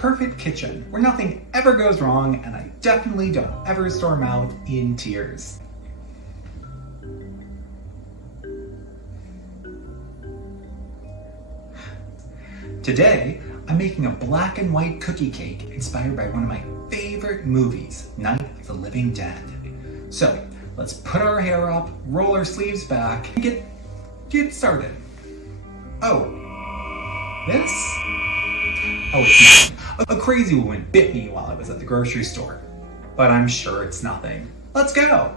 perfect kitchen where nothing ever goes wrong, and I definitely don't ever storm out in tears. Today, I'm making a black and white cookie cake inspired by one of my favorite movies, Night of the Living Dead. So, let's put our hair up, roll our sleeves back, and get started. Oh, this? Oh, it's nothing. A crazy woman bit me while I was at the grocery store. But I'm sure it's nothing. Let's go!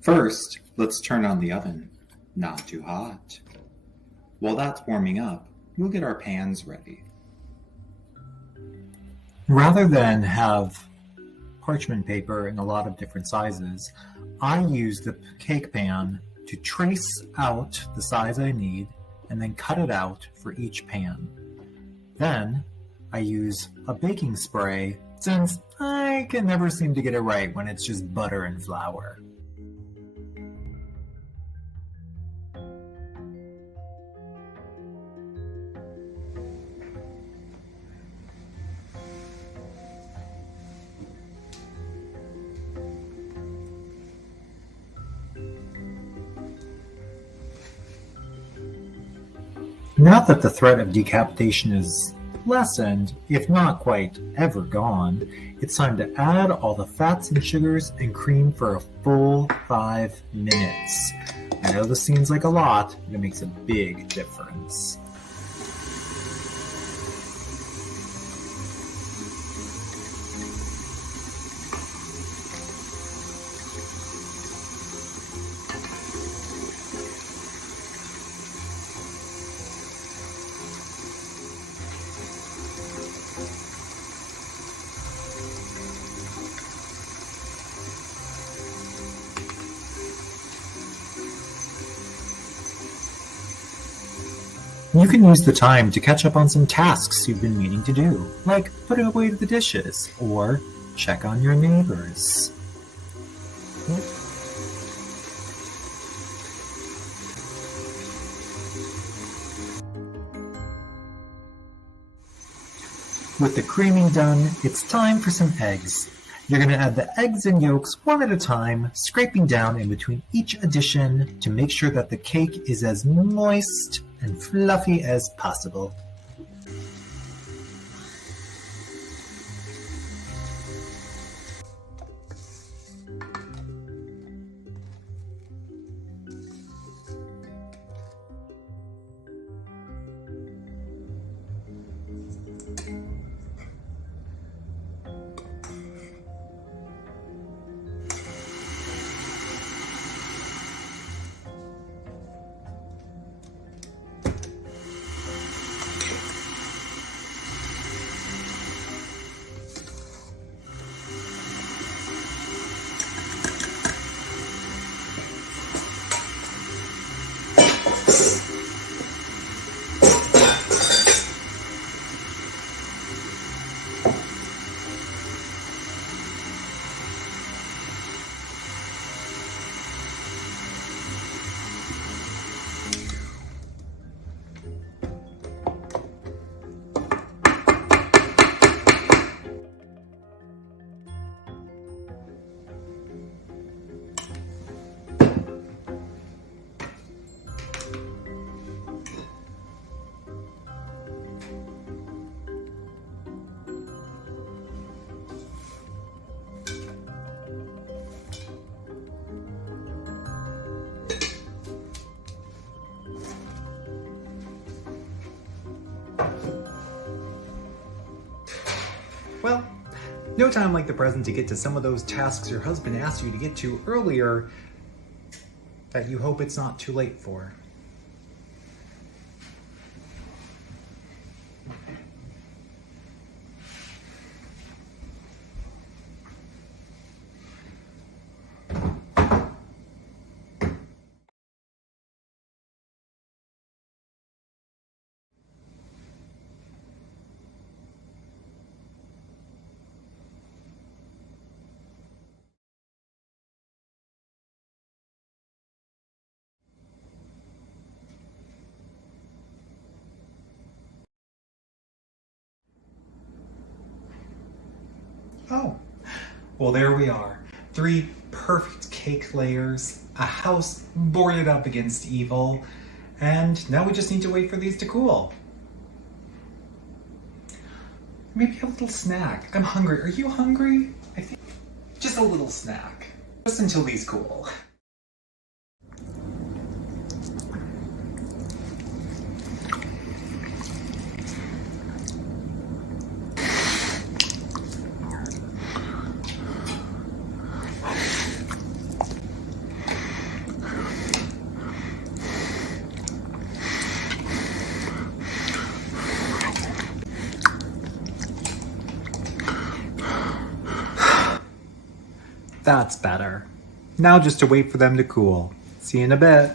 First, let's turn on the oven. Not too hot. While that's warming up, we'll get our pans ready. Rather than have parchment paper in a lot of different sizes, I use the cake pan to trace out the size I need and then cut it out for each pan. Then, I use a baking spray since I can never seem to get it right when it's just butter and flour. Now that the threat of decapitation is lessened, if not quite ever gone, it's time to add all the fats and sugars and cream for a full 5 minutes. I know this seems like a lot, but it makes a big difference. You can use the time to catch up on some tasks you've been meaning to do, like put away the dishes or check on your neighbors. With the creaming done, it's time for some eggs. You're going to add the eggs and yolks one at a time, scraping down in between each addition to make sure that the cake is as moist and fluffy as possible. Well, no time like the present to get to some of those tasks your husband asked you to get to earlier that you hope it's not too late for. Oh, well, there we are. 3 perfect cake layers, a house boarded up against evil, and now we just need to wait for these to cool. Maybe a little snack. I'm hungry. Are you hungry? I think just a little snack. Just until these cool. That's better. Now just to wait for them to cool. See you in a bit.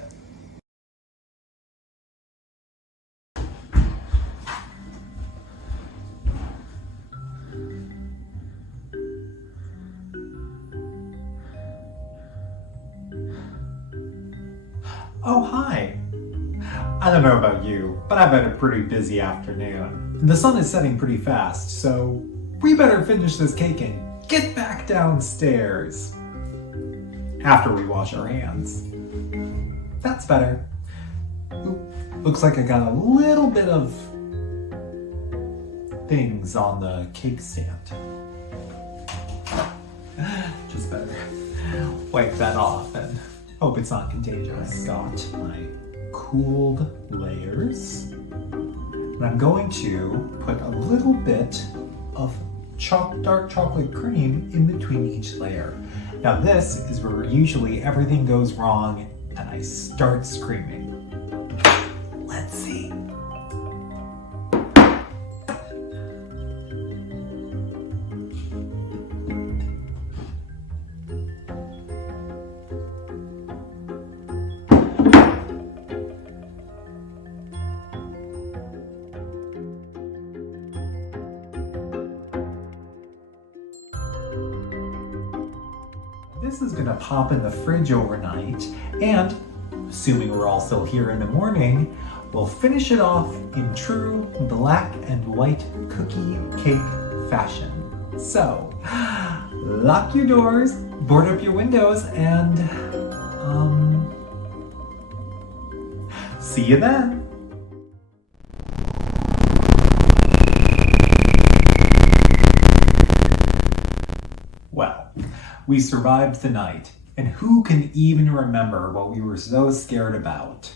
Oh, hi. I don't know about you, but I've had a pretty busy afternoon. The sun is setting pretty fast, so we better finish this cake and get back downstairs after we wash our hands. That's better. Ooh, looks like I got a little bit of things on the cake stand. Just better wipe that off and hope it's not contagious. I got my cooled layers, and I'm going to put a little bit of dark chocolate cream in between each layer. Now this is where usually everything goes wrong and I start screaming. Let's see. This is gonna pop in the fridge overnight, and assuming we're all still here in the morning, we'll finish it off in true black and white cookie cake fashion. So, lock your doors, board up your windows, and see you then. Well, we survived the night, and who can even remember what we were so scared about?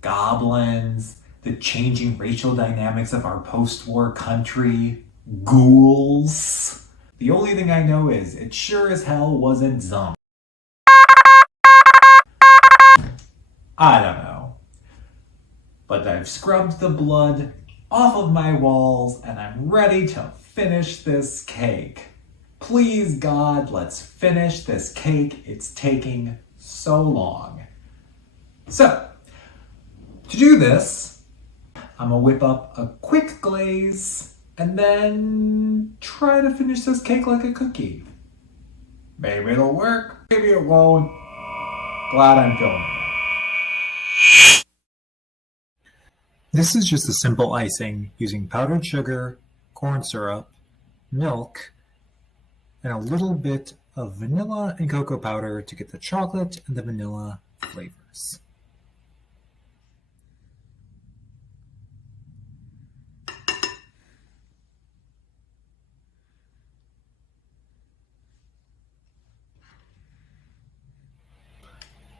Goblins, the changing racial dynamics of our post-war country, ghouls. The only thing I know is it sure as hell wasn't zombies. I don't know. But I've scrubbed the blood off of my walls, and I'm ready to finish this cake. Please, God, let's finish this cake. It's taking so long. So, to do this, I'm gonna whip up a quick glaze and then try to finish this cake like a cookie. Maybe it'll work, maybe it won't. Glad I'm filming it. This is just a simple icing using powdered sugar, corn syrup, milk, and a little bit of vanilla and cocoa powder to get the chocolate and the vanilla flavors.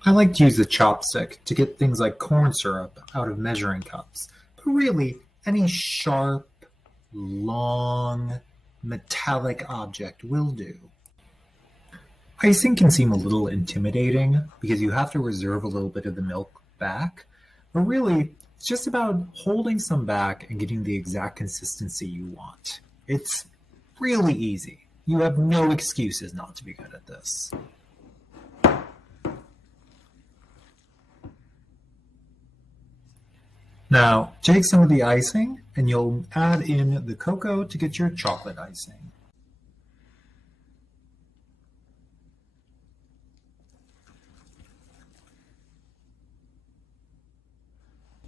I like to use the chopstick to get things like corn syrup out of measuring cups, but really Any sharp, long, metallic object will do. Icing can seem a little intimidating because you have to reserve a little bit of the milk back, but really, it's just about holding some back and getting the exact consistency you want. It's really easy. You have no excuses not to be good at this. Now, take some of the icing and you'll add in the cocoa to get your chocolate icing.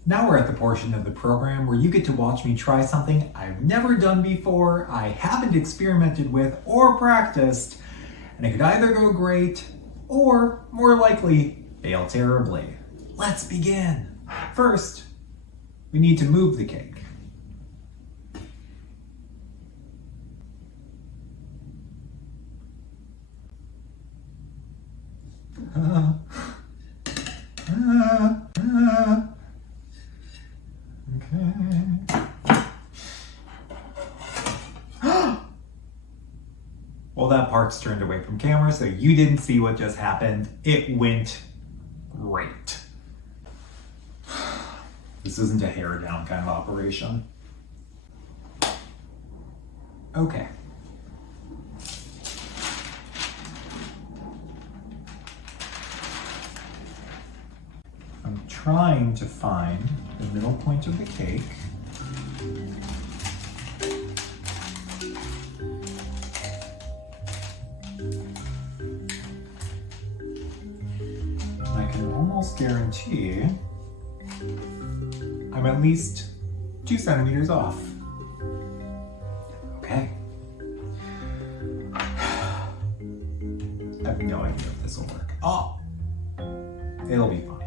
Now we're at the portion of the program where you get to watch me try something I've never done before, I haven't experimented with or practiced, and it could either go great or, more likely, fail terribly. Let's begin. First, we need to move the cake. Well, that part's turned away from camera, so you didn't see what just happened. It went great. This isn't a hair down kind of operation. Okay. I'm trying to find the middle point of the cake. I can almost guarantee I'm at least 2 centimeters off. Okay. I have no idea if this will work. Oh, it'll be fine.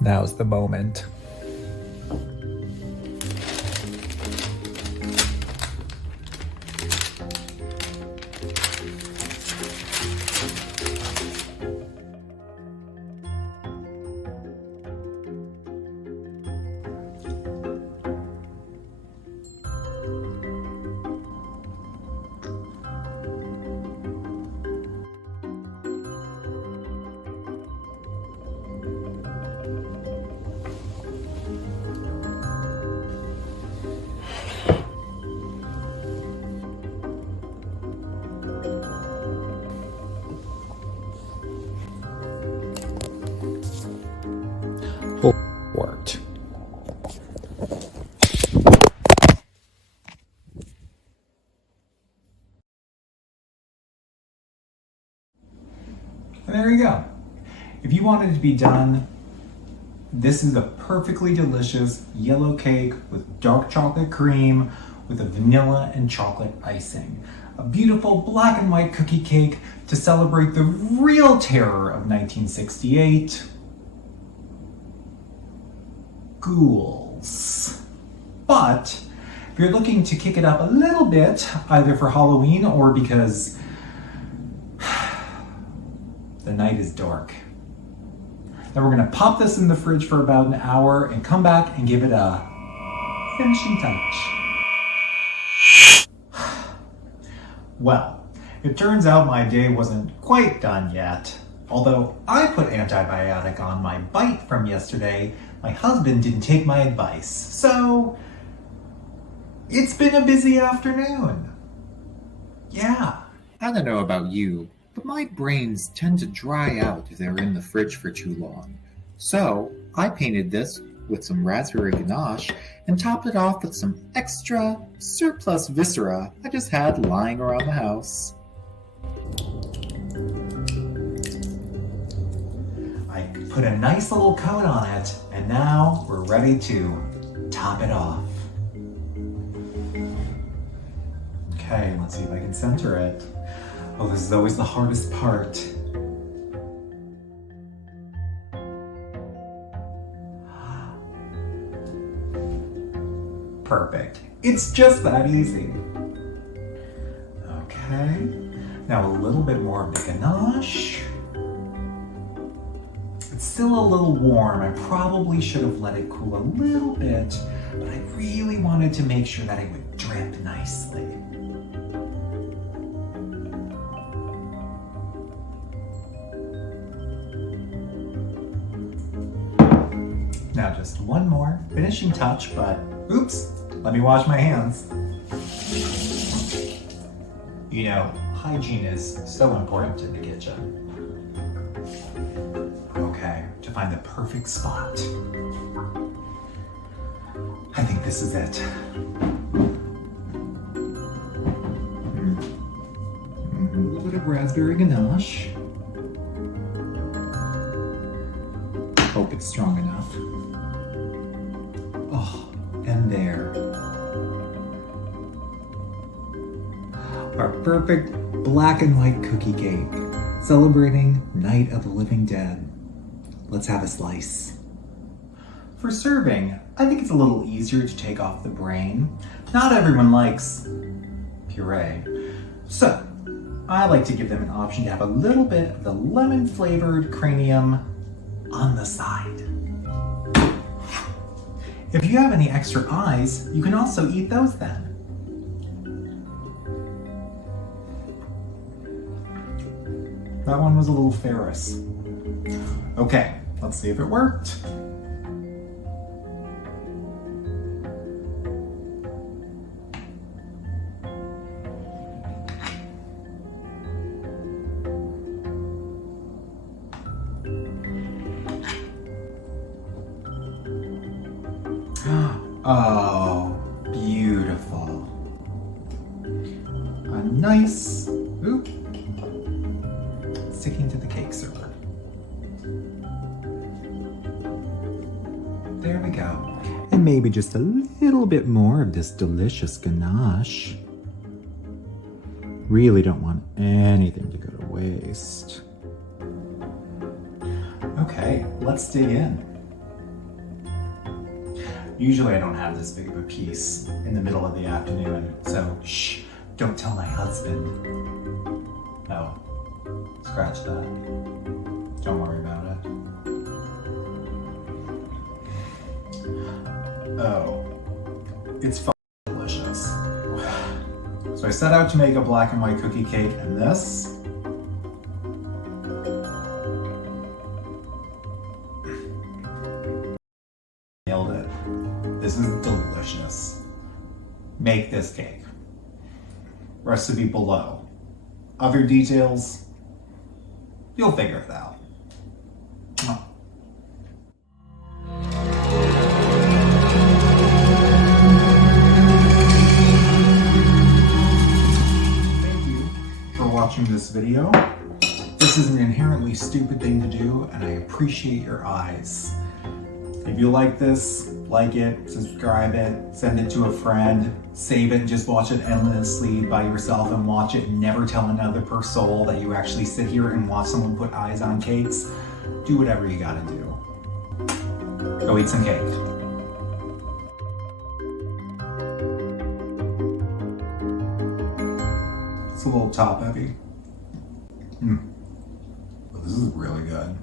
Now's the moment. Worked. And there you go. If you want it to be done, this is a perfectly delicious yellow cake with dark chocolate cream with a vanilla and chocolate icing. A beautiful black and white cookie cake to celebrate the real terror of 1968. Ghouls. But if you're looking to kick it up a little bit, either for Halloween or because the night is dark, then we're gonna pop this in the fridge for about an hour and come back and give it a finishing touch. Well, it turns out my day wasn't quite done yet. Although I put antibiotic on my bite from yesterday, my husband didn't take my advice. So, it's been a busy afternoon. Yeah. I don't know about you, but my brains tend to dry out if they're in the fridge for too long. So, I painted this with some raspberry ganache and topped it off with some extra surplus viscera I just had lying around the house. I put a nice little coat on it, and now we're ready to top top it off. Okay, let's see if I can center it. Oh, this is always the hardest part. Perfect. It's just that easy. Okay, now a little bit more of the ganache. It's still a little warm. I probably should have let it cool a little bit, but I really wanted to make sure that it would drip nicely. Now just one more finishing touch, but oops, let me wash my hands. You know, hygiene is so important in the kitchen. Okay, to find the perfect spot. I think this is it. A little bit of raspberry ganache. Hope it's strong enough. Oh, and there. Our perfect black and white cookie cake, celebrating Night of the Living Dead. Let's have a slice. For serving, I think it's a little easier to take off the brain. Not everyone likes puree, so I like to give them an option to have a little bit of the lemon-flavored cranium on the side. If you have any extra eyes, you can also eat those then. That one was a little Ferris. Okay, let's see if it worked. Oh, beautiful. A nice, oop, sticking to the cake server. There we go. And maybe just a little bit more of this delicious ganache. Really don't want anything to go to waste. Okay, let's dig in. Usually I don't have this big of a piece in the middle of the afternoon, so shh, don't tell my husband. Oh, scratch that. Don't worry about it. Oh, it's fucking delicious. So I set out to make a black and white cookie cake, and this nailed it. This is delicious. Make this cake. Recipe below. Other details, you'll figure it out. Thank you for watching this video. This is an inherently stupid thing to do, and I appreciate your eyes. If you like this, like it, subscribe it, send it to a friend, save it and just watch it endlessly by yourself and watch it and never tell another soul that you actually sit here and watch someone put eyes on cakes. Do whatever you gotta do. Go eat some cake. It's a little top heavy. But this is really good.